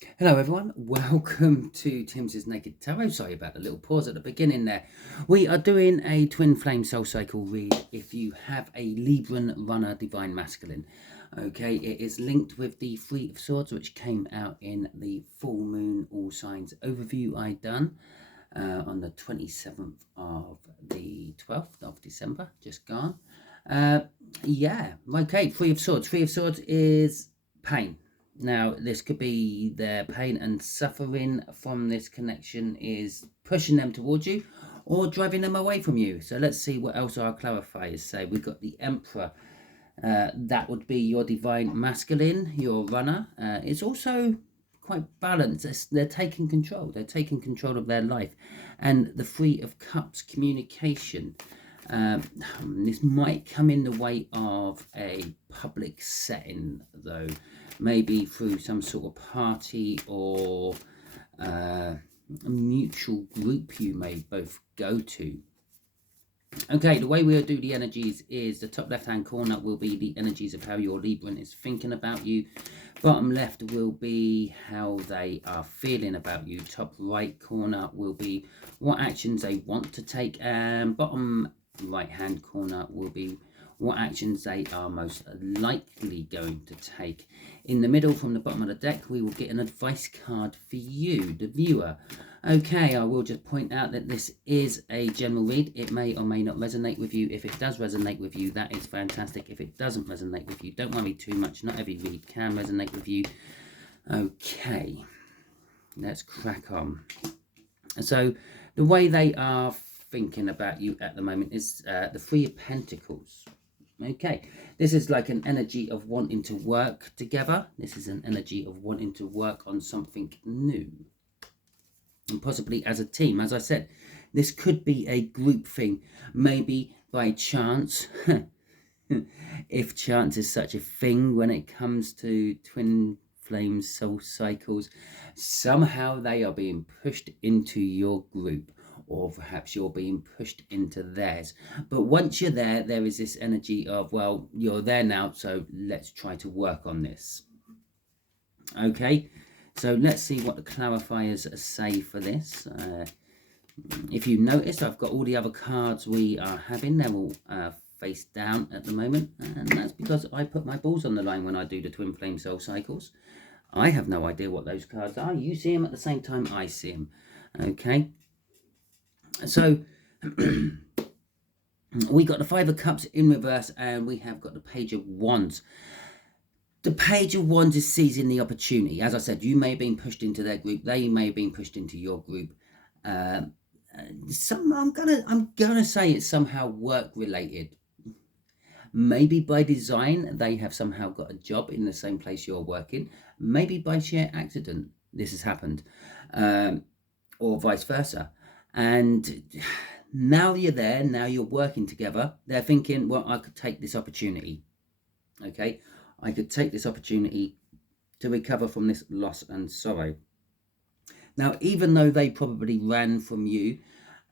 Hello everyone, welcome to Timsy Naked Tarot. Sorry about the little pause at the beginning there. We are doing a twin flame soul cycle read if you have a Libran runner divine masculine. Okay, it is linked with the Three of Swords, which came out in the full moon all signs overview I done on the 27th of the 12th of December, just gone. Yeah, okay, Three of Swords. Three of Swords is pain. Now, this could be their pain and suffering from this connection is pushing them towards you or driving them away from you. So let's see what else our clarifiers say. We've got the Emperor. That would be your divine masculine, your runner. It's also quite balanced. They're taking control. They're taking control of their life. And the Three of Cups, communication. This might come in the way of a public setting, though. Maybe through some sort of party or a mutual group you may both go to. Okay, the way we'll do the energies is the top left-hand corner will be the energies of how your Libran is thinking about you. Bottom left will be how they are feeling about you. Top right corner will be what actions they want to take. And bottom right-hand corner will be what actions they are most likely going to take. In the middle, from the bottom of the deck, we will get an advice card for you, the viewer. Okay, I will just point out that this is a general read. It may or may not resonate with you. If it does resonate with you, that is fantastic. If it doesn't resonate with you, don't worry too much. Not every read can resonate with you. Okay, let's crack on. So the way they are thinking about you at the moment is the Three of Pentacles. Okay, this is like an energy of wanting to work together. This is an energy of wanting to work on something new. And possibly as a team. As I said, this could be a group thing. Maybe by chance, if chance is such a thing when it comes to twin flame soul cycles, somehow they are being pushed into your group, or perhaps you're being pushed into theirs. But once you're there, there is this energy of, well, you're there now, so let's try to work on this. Okay, so let's see what the clarifiers say for this. If you notice, I've got all the other cards we are having. They're all face down at the moment, and that's because I put my balls on the line when I do the twin flame soul cycles. I have no idea what those cards are. You see them at the same time I see them. Okay, so we got the Five of Cups in reverse, and we have got the Page of Wands. The Page of Wands is seizing the opportunity. As I said, you may have been pushed into their group. They may have been pushed into your group. I'm gonna say it's somehow work related. Maybe by design, they have somehow got a job in the same place you're working. Maybe by sheer accident, this has happened, or vice versa. And now you're there, now you're working together. They're thinking, well, I could take this opportunity. Okay, I could take this opportunity to recover from this loss and sorrow. Now, even though they probably ran from you,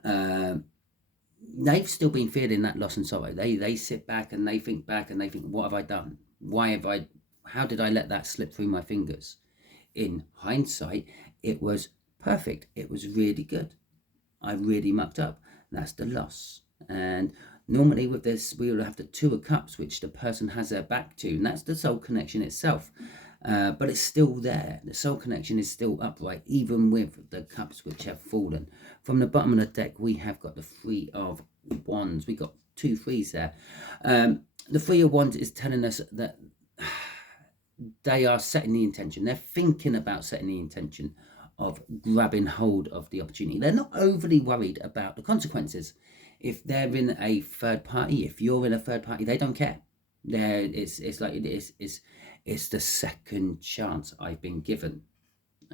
they've still been feeling that loss and sorrow. They sit back and they think what have I done? How did I let that slip through my fingers? In hindsight, it was perfect. It was really good. I really mucked up. That's the loss. And normally with this, we will have the Two of Cups, which the person has their back to, and that's the soul connection itself. But it's still there. The soul connection is still upright, even with the cups which have fallen. From the bottom of the deck, we have got the Three of Wands. We got two threes there. The Three of Wands is telling us that they are setting the intention. They're thinking about setting the intention of grabbing hold of the opportunity. They're not overly worried about the consequences. If they're in a third party, if you're in a third party, they don't care. It's like it's the second chance I've been given.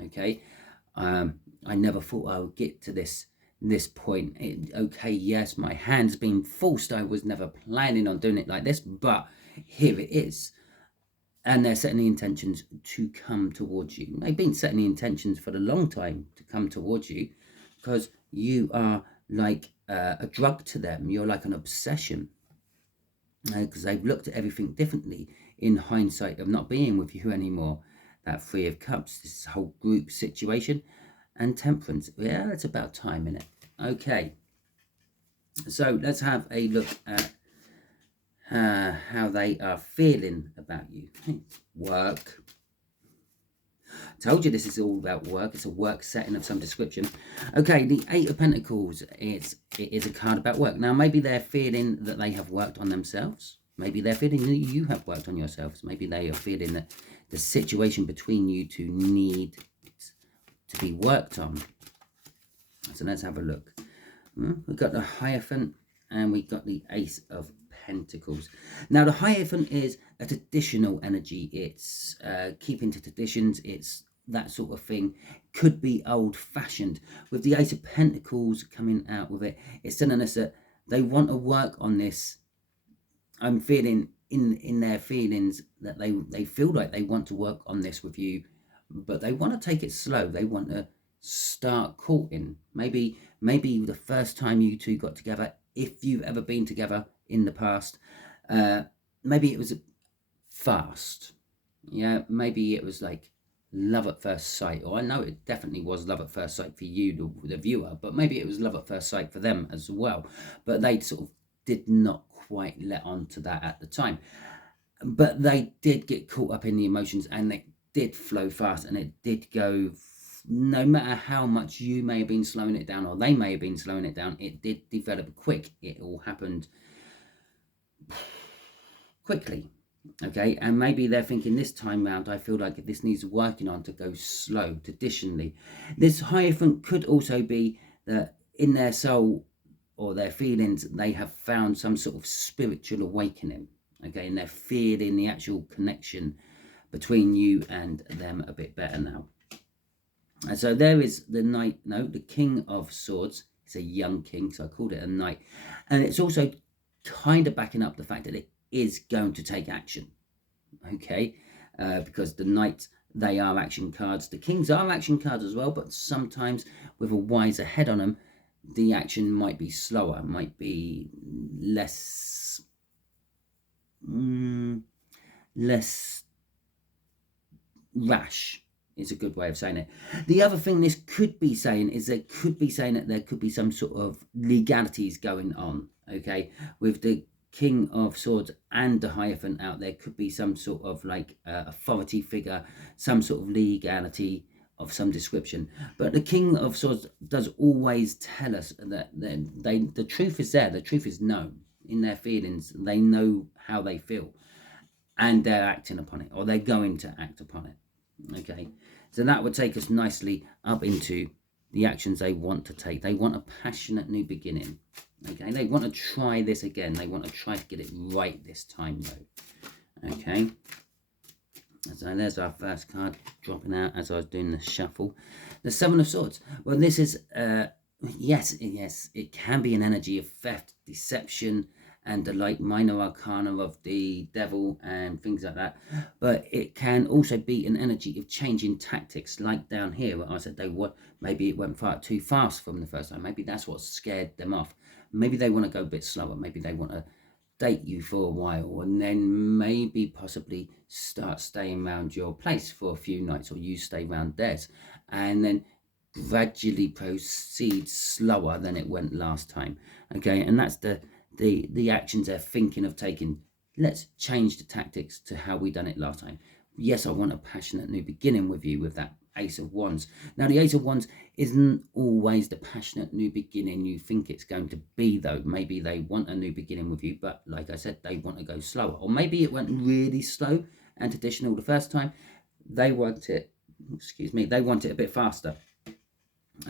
Okay, I never thought I would get to this point. Okay, yes, my hand's been forced. I was never planning on doing it like this, but here it is. And they're setting the intentions to come towards you. They've been setting the intentions for a long time to come towards you, because you are like a drug to them. You're like an obsession, because they've looked at everything differently in hindsight of not being with you anymore. that Three of Cups, this whole group situation, and Temperance. Yeah, it's about time, innit? Okay, so let's have a look at how they are feeling about you. Work. Told you this is all about work. It's a work setting of some description. Okay, the Eight of Pentacles, it is a card about work. Now, maybe they're feeling that they have worked on themselves. Maybe they're feeling that you have worked on yourselves. Maybe they are feeling that the situation between you two need to be worked on. So let's have a look. We've got the Hierophant and we got the Ace of Pentacles. Now, the Hierophant is a traditional energy. It's keeping to traditions. It's that sort of thing. Could be old-fashioned. With the Ace of Pentacles coming out with it, it's telling us that they want to work on this. I'm feeling in their feelings that they feel like they want to work on this with you, but they want to take it slow. They want to start courting. Maybe the first time you two got together, if you've ever been together in the past, maybe it was fast. Yeah, maybe it was like love at first sight, or I know it definitely was love at first sight for you, the viewer, but maybe it was love at first sight for them as well, but they sort of did not quite let on to that at the time, but they did get caught up in the emotions, and it did flow fast, and it did go, no matter how much you may have been slowing it down or they may have been slowing it down, it did develop quick. It all happened quickly. Okay, and maybe they're thinking this time round, I feel like this needs working on to go slow. Traditionally, this Hierophant could also be that in their soul or their feelings, they have found some sort of spiritual awakening. Okay, and they're feeling the actual connection between you and them a bit better now. And so there is the Knight, no, the King of Swords. It's a young king, so I called it a knight. And it's also kind of backing up the fact that it is going to take action. Okay, because the Knights, they are action cards. The Kings are action cards as well, but sometimes with a wiser head on them, the action might be slower, might be less rash is a good way of saying it. The other thing this could be saying is it could be saying that there could be some sort of legalities going on. Okay, with the King of Swords and the Hierophant out, there could be some sort of like authority figure, some sort of legality of some description. But the King of Swords does always tell us that the truth is there. The truth is known in their feelings. They know how they feel, and they're acting upon it, or they're going to act upon it. Okay, so that would take us nicely up into the actions they want to take. They want a passionate new beginning. Okay, they want to try this again. They want to try to get it right this time, though. Okay, so there's our first card dropping out as I was doing the shuffle. The Seven of Swords. Well, this is, yes, it can be an energy of theft, deception, and the like minor arcana of the devil and things like that, but it can also be an energy of changing tactics, like down here where I said maybe it went far too fast from the first time. Maybe that's what scared them off. Maybe they want to go a bit slower. Maybe they want to date you for a while, and then maybe possibly start staying around your place for a few nights, or you stay around theirs, and then gradually proceed slower than it went last time. Okay, and that's the actions they're thinking of taking. Let's change the tactics to how we done it last time. Yes, I want a passionate new beginning with you with that Ace of Wands. Now, the Ace of Wands isn't always the passionate new beginning you think it's going to be, though. Maybe they want a new beginning with you, but like I said, they want to go slower. Or maybe it went really slow and traditional the first time. They want it, they want it a bit faster.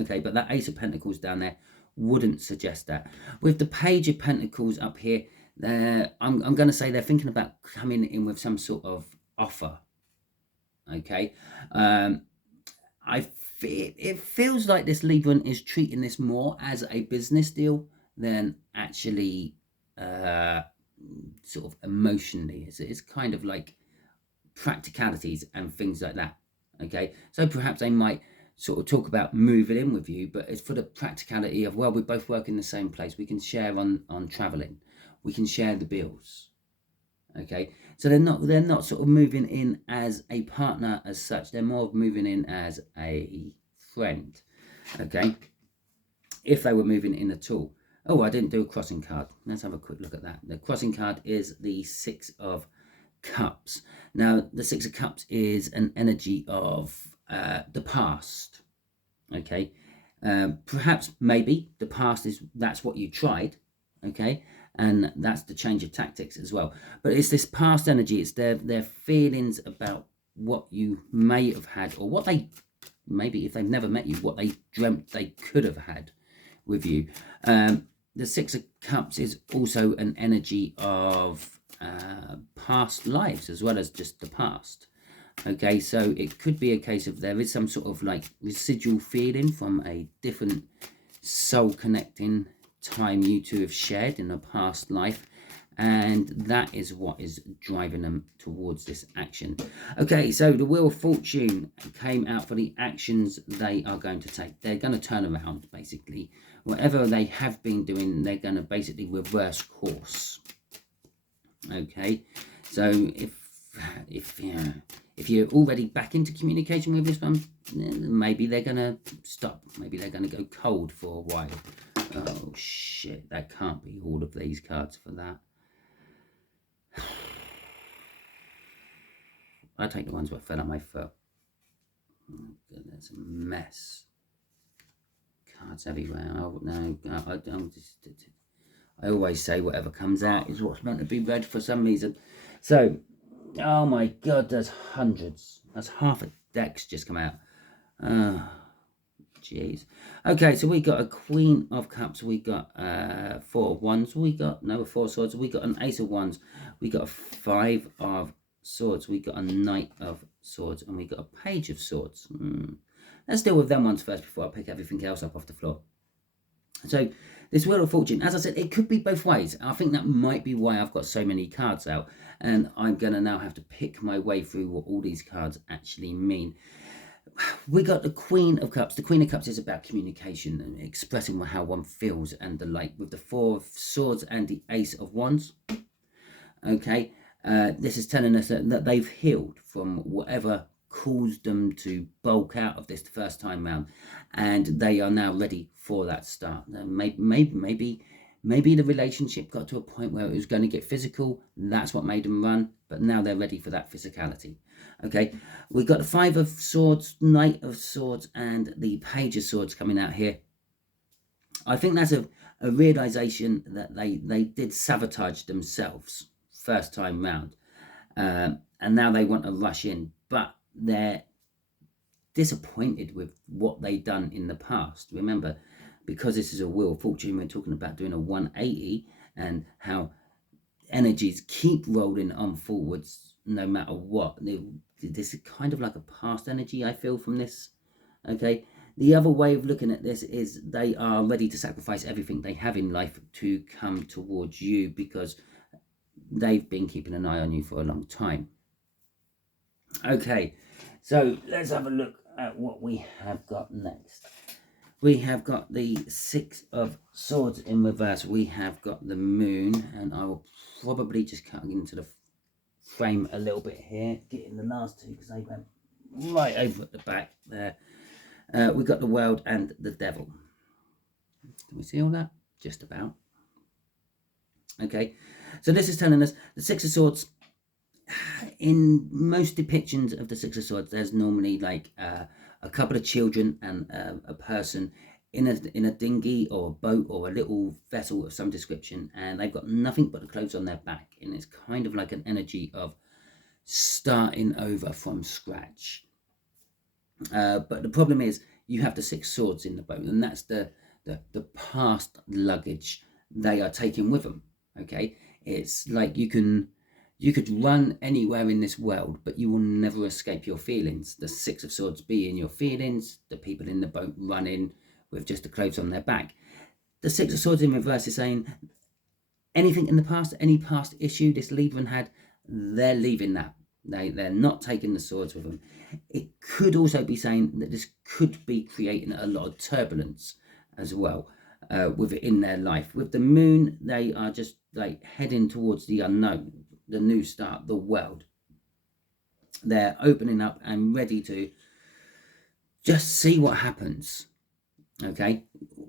Okay, but that Ace of Pentacles down there wouldn't suggest that. With the Page of Pentacles up here, I'm going to say they're thinking about coming in with some sort of offer. Okay, it feels like this Libran is treating this more as a business deal than actually sort of emotionally. It's kind of like practicalities and things like that. Okay, so perhaps they might sort of talk about moving in with you, but it's for the practicality of, well, we both work in the same place, we can share on traveling, we can share the bills. Okay, so they're not sort of moving in as a partner as such. They're more of moving in as a friend. Okay, if they were moving in at all. Oh, I didn't do a crossing card. Let's have a quick look at that. The crossing card is the Six of Cups. Now, the Six of Cups is an energy of the past. Okay, perhaps maybe the past that's what you tried. Okay, and that's the change of tactics as well. But it's this past energy. It's their feelings about what you may have had, or what they maybe, if they've never met you, what they dreamt they could have had with you. The Six of Cups is also an energy of past lives as well as just the past. Okay, so it could be a case of there is some sort of like residual feeling from a different soul connecting time you two have shared in a past life, and that is what is driving them towards this action. Okay, so the Wheel of Fortune came out for the actions they are going to take. They're going to turn around, basically. Whatever they have been doing, they're going to basically reverse course. Okay, so if you're already back into communication with this one, maybe they're going to stop. Maybe they're going to go cold for a while. Oh, shit. That can't be all of these cards for that. I take the ones that fell on my foot. Oh, goodness, a mess. Cards everywhere. Oh, no, I always say whatever comes out is what's meant to be read for some reason. So, oh my God, there's hundreds. That's half a deck's just come out. Oh, jeez. Okay, so we got a Queen of Cups. We got Four of Wands. We got Four of Swords. We got an Ace of Wands. We got a Five of Swords. We got a Knight of Swords, and we got a Page of Swords. Let's deal with them ones first before I pick everything else up off the floor. So this Wheel of Fortune, as I said, it could be both ways. I think that might be why I've got so many cards out, and I'm going to now have to pick my way through what all these cards actually mean. We got the Queen of Cups. The Queen of Cups is about communication and expressing how one feels and the like, with the Four of Swords and the Ace of Wands. Okay, this is telling us that they've healed from whatever caused them to bulk out of this the first time round, and they are now ready for that start. Maybe the relationship got to a point where it was going to get physical. That's what made them run, but now they're ready for that physicality. Okay, we've got the Five of Swords, Knight of Swords, and the Page of Swords coming out here. I think that's a realization that they did sabotage themselves first time round, and now they want to rush in, but they're disappointed with what they've done in the past. Remember, because this is a Wheel of Fortune, we're talking about doing a 180 and how energies keep rolling on forwards no matter what. This is kind of like a past energy I feel from this. Okay, the other way of looking at this is they are ready to sacrifice everything they have in life to come towards you, because they've been keeping an eye on you for a long time. Okay, so let's have a look at what we have got next. We have got the Six of Swords in reverse. We have got the Moon, and I will probably just cut into the frame a little bit here, getting the last two because they went right over at the back there. We've got the World and the Devil. Can we see all that? Just about. Okay, so this is telling us the Six of Swords. In most depictions of the Six of Swords, there's normally like a couple of children and a person in a dinghy or a boat or a little vessel of some description, and they've got nothing but the clothes on their back, and it's kind of like an energy of starting over from scratch. But the problem is you have the Six Swords in the boat, and that's the past luggage they are taking with them. Okay, it's like you could run anywhere in this world, but you will never escape your feelings. The Six of Swords being your feelings, the people in the boat running with just the clothes on their back. The Six of Swords in reverse is saying anything in the past, any past issue this Libran had, they're leaving that. They're not taking the swords with them. It could also be saying that this could be creating a lot of turbulence as well within their life. With the Moon, they are just like heading towards the unknown. the new start, the world. They're opening up and ready to just see what happens. Okay,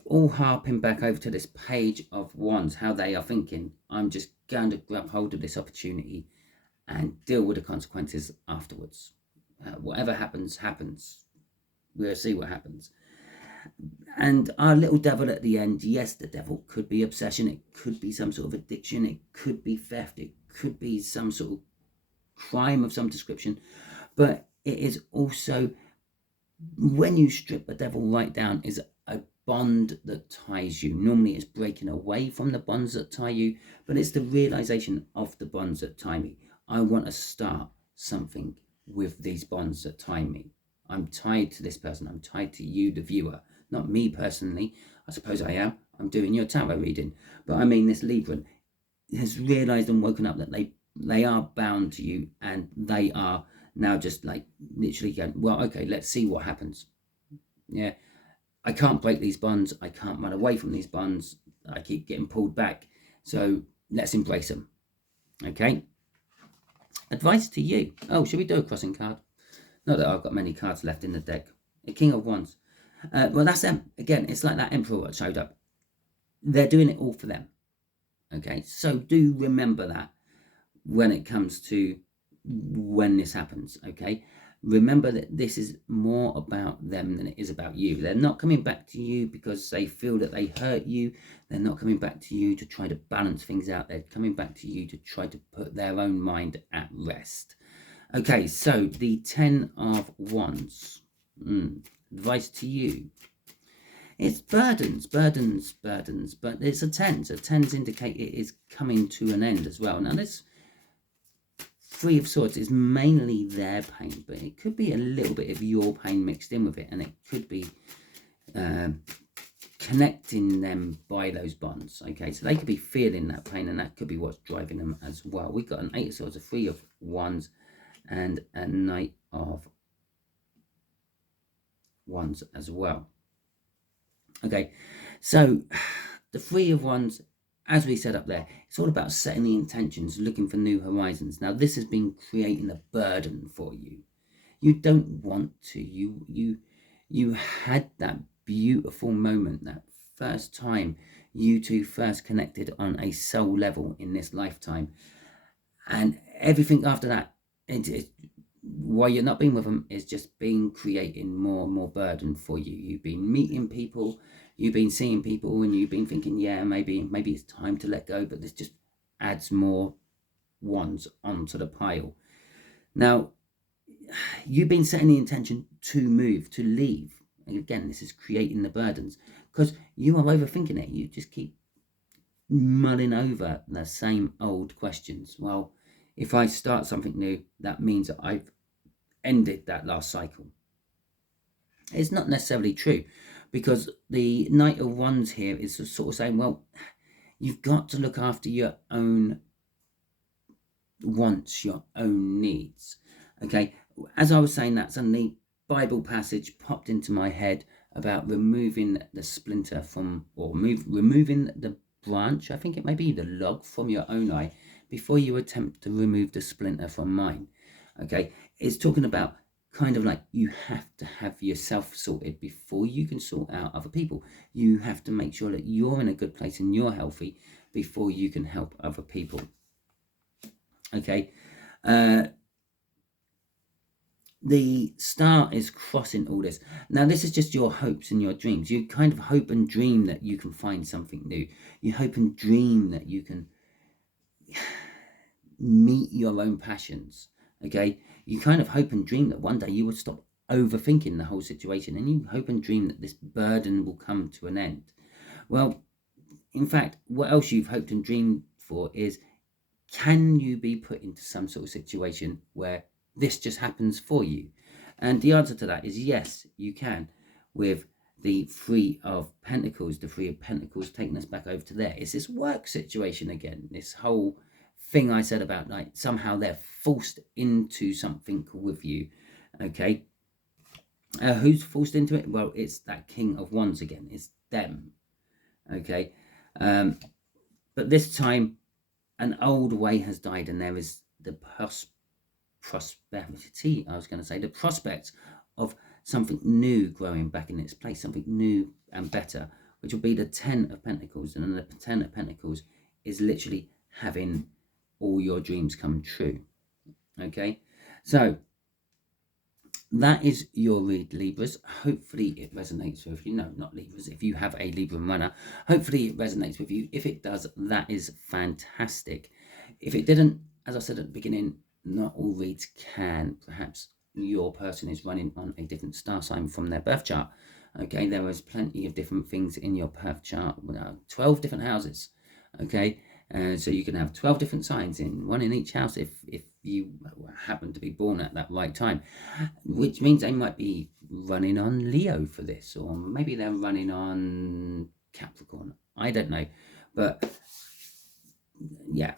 all harping back over to this Page of Wands, how they are thinking, I'm just going to grab hold of this opportunity and deal with the consequences afterwards. Whatever happens, happens. We'll see what happens. And our little devil at the end, yes, the devil could be obsession, it could be some sort of addiction, it could be theft, it could be some sort of crime of some description, but it is also, when you strip the devil right down, is a bond that ties you. Normally it's breaking away from the bonds that tie you, but it's the realization of the bonds that tie me. I want to start something with these bonds that tie me. I'm tied to this person. I'm tied to you, the viewer. Not me personally. I suppose I am. I'm doing your tarot reading. But I mean, this Libran has realized and woken up that they are bound to you, and they are now just like literally going, well, okay, let's see what happens. Yeah, I can't break these bonds. I can't run away from these bonds. I keep getting pulled back. So let's embrace them. Okay. Advice to you. Oh, should we do a crossing card? Not that I've got many cards left in the deck. A King of Wands. Well, that's them. Again, it's like that Emperor that showed up. They're doing it all for them. Okay, so do remember that when it comes to when this happens. Okay, remember that this is more about them than it is about you. They're not coming back to you because they feel that they hurt you. They're not coming back to you to try to balance things out. They're coming back to you to try to put their own mind at rest. Okay, so the 10 of Wands. Advice to you. It's burdens, burdens, burdens, but it's a 10. So 10s indicate it is coming to an end as well. Now this Three of Swords is mainly their pain, but it could be a little bit of your pain mixed in with it, and it could be connecting them by those bonds. Okay, so they could be feeling that pain, and that could be what's driving them as well. We've got an 8 of Swords, a 3 of Wands, and a Knight of Wands as well. Okay, so the 3 of Wands, as we said up there, it's all about setting the intentions, looking for new horizons. Now this has been creating a burden for you. You don't want to. You had that beautiful moment, that first time you two first connected on a soul level in this lifetime, and everything after that, while you're not being with them, is just been creating more and more burden for you. You've been meeting people, you've been seeing people, and you've been thinking, yeah, maybe it's time to let go, but this just adds more wands onto the pile. Now, you've been setting the intention to move, to leave. And again, this is creating the burdens because you are overthinking it. You just keep mulling over the same old questions. Well, if I start something new, that means that I've ended that last cycle. It's not necessarily true, because the Knight of Wands here is sort of saying, well, you've got to look after your own wants, your own needs. Okay, as I was saying that, suddenly Bible passage popped into my head about removing the splinter from, or removing the branch, I think it may be the log, from your own eye before you attempt to remove the splinter from mine. Okay, it's talking about kind of like you have to have yourself sorted before you can sort out other people. You have to make sure that you're in a good place and you're healthy before you can help other people. Okay, the star is crossing all this. Now, this is just your hopes and your dreams. You kind of hope and dream that you can find something new. You hope and dream that you can meet your own passions. Okay, you kind of hope and dream that one day you will stop overthinking the whole situation, and you hope and dream that this burden will come to an end. Well, in fact, what else you've hoped and dreamed for is, can you be put into some sort of situation where this just happens for you? And the answer to that is yes, you can, with the Three of Pentacles. The Three of Pentacles taking us back over to there. It's this work situation again, this whole thing I said about, like, somehow they're forced into something with you. Okay, who's forced into it? Well, it's that King of Wands again. It's them. Okay, but this time an old way has died, and there is the prosperity, I was going to say, the prospect of something new growing back in its place, something new and better, which will be the 10 of Pentacles. And then the 10 of Pentacles is literally having all your dreams come true. Okay, so that is your read, Libras. Hopefully it resonates with you. No, not Libras. If you have a Libra runner, hopefully it resonates with you. If it does, that is fantastic. If it didn't, as I said at the beginning, not all reads can. Perhaps your person is running on a different star sign from their birth chart. Okay, there is plenty of different things in your birth chart. 12 different houses. Okay, so you can have 12 different signs in, one in each house if you happen to be born at that right time, which means they might be running on Leo for this, or maybe they're running on Capricorn. I don't know, but yeah,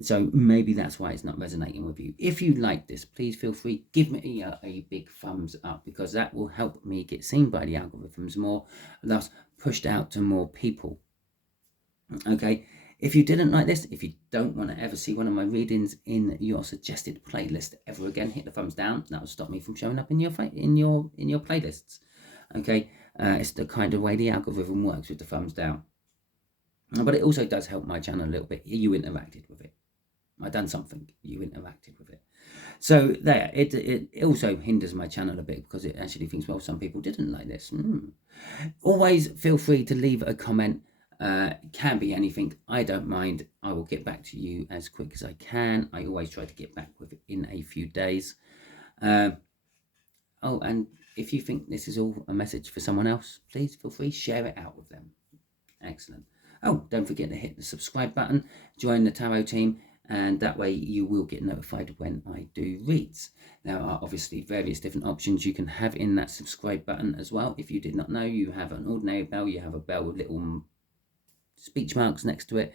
so maybe that's why it's not resonating with you. If you like this, please feel free, give me a big thumbs up, because that will help me get seen by the algorithms more, thus pushed out to more people. Okay, if you didn't like this, if you don't want to ever see one of my readings in your suggested playlist ever again, hit the thumbs down. That will stop me from showing up in your playlists. Okay, it's the kind of way the algorithm works with the thumbs down. But it also does help my channel a little bit. You interacted with it. I done something. You interacted with it. So there, it also hinders my channel a bit, because it actually thinks, well, some people didn't like this. Always feel free to leave a comment. Can be anything. I don't mind. I will get back to you as quick as I can. I always try to get back with it in a few days. Oh, and if you think this is all a message for someone else, please feel free, share it out with them. Excellent. Oh, don't forget to hit the subscribe button, join the tarot team, and that way you will get notified when I do reads. There are obviously various different options you can have in that subscribe button as well. If you did not know, you have an ordinary bell, you have a bell with little speech marks next to it,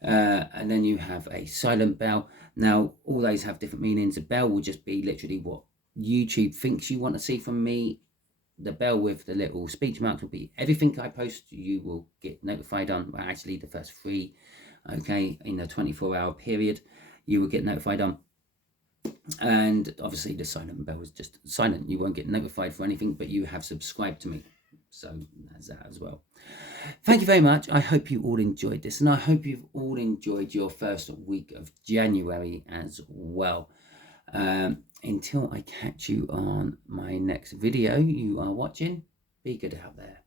and then you have a silent bell. Now all those have different meanings. A bell will just be literally what YouTube thinks you want to see from me. The bell with the little speech marks will be everything I post you will get notified on. Well, actually the first 3, okay, in a 24-hour period you will get notified on. And obviously the silent bell is just silent. You won't get notified for anything, but you have subscribed to me. So that's that as well. Thank you very much. I hope you all enjoyed this, and I hope you've all enjoyed your first week of January as well. Until I catch you on my next video you are watching, be good out there.